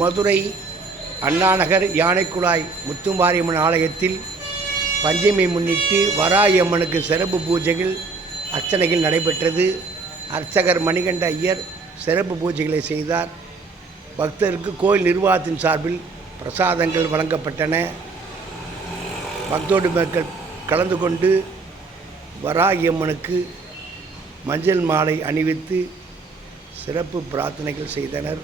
மதுரை அண்ணாநகர் யானைக்குழாய் முத்துமாரியம்மன் ஆலயத்தில் பஞ்சமி முன்னிட்டு வராகி அம்மனுக்கு சிறப்பு பூஜைகள் அர்ச்சனைகள் நடைபெற்றது. அர்ச்சகர் மணிகண்ட ஐயர் சிறப்பு பூஜைகளை செய்தார். பக்தருக்கு கோயில் நிர்வாகத்தின் சார்பில் பிரசாதங்கள் வழங்கப்பட்டன. பக்தோடு மக்கள் கலந்து கொண்டு வராகி அம்மனுக்கு மஞ்சள் மாலை அணிவித்து சிறப்பு பிரார்த்தனைகள் செய்தனர்.